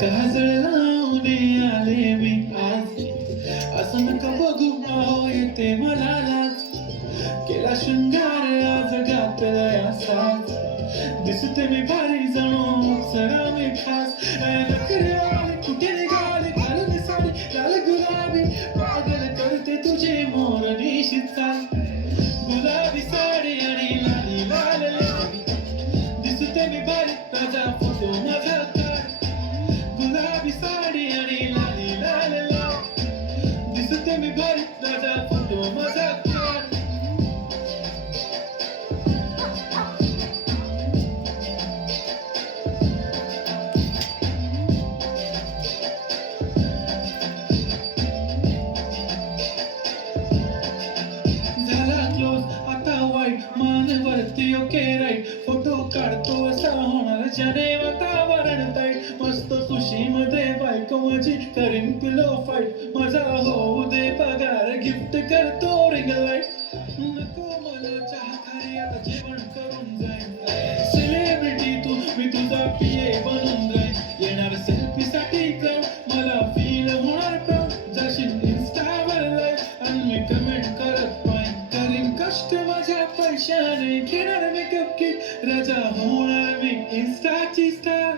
काजळ लावून आले मी आज, असं नका बघू अहो येते मला लाज. केला शृंगार आज घातलाय साज, दिसते मी भारी जणू अप्सरा मी खास. नखरे आले कुठे निघाले घालून साडी लाल गुलाबी, पागल करते तुझे मोर निशित चाल. गुलाबी साडी आणि लाली लाल लेवी, दिसते मी भारी राजा फोटो माझा काढ. गुलाबी साडी आणि लाली लाल लेवी, दिसते मी भारी राजा फोटो माझा काढ. मानवरती ओके राईट, फोटो काढतो असा होणार ज्याने वातावरण ताईट. मस्त खुशीमध्ये बायको माझी करीन पिलो फाईट, माझा होऊ दे पगार गिफ्ट करतो रिंग लाईट. नको मला चहा खारी आता जेवण करून जाईन, सेलिब्रिटी तू मी तुझा पिये बनून जाईन. येणार सेल्फी साठी क्राऊड मला फील होणार प्राऊड, जाशील इन्स्टावर लाईव्ह आणि मी कमेंट करत पाहिन. करीन कष्ट माझ्या पैशाने, घेणार मेकअप किट राजा होणार मी इन्स्टाची स्टार.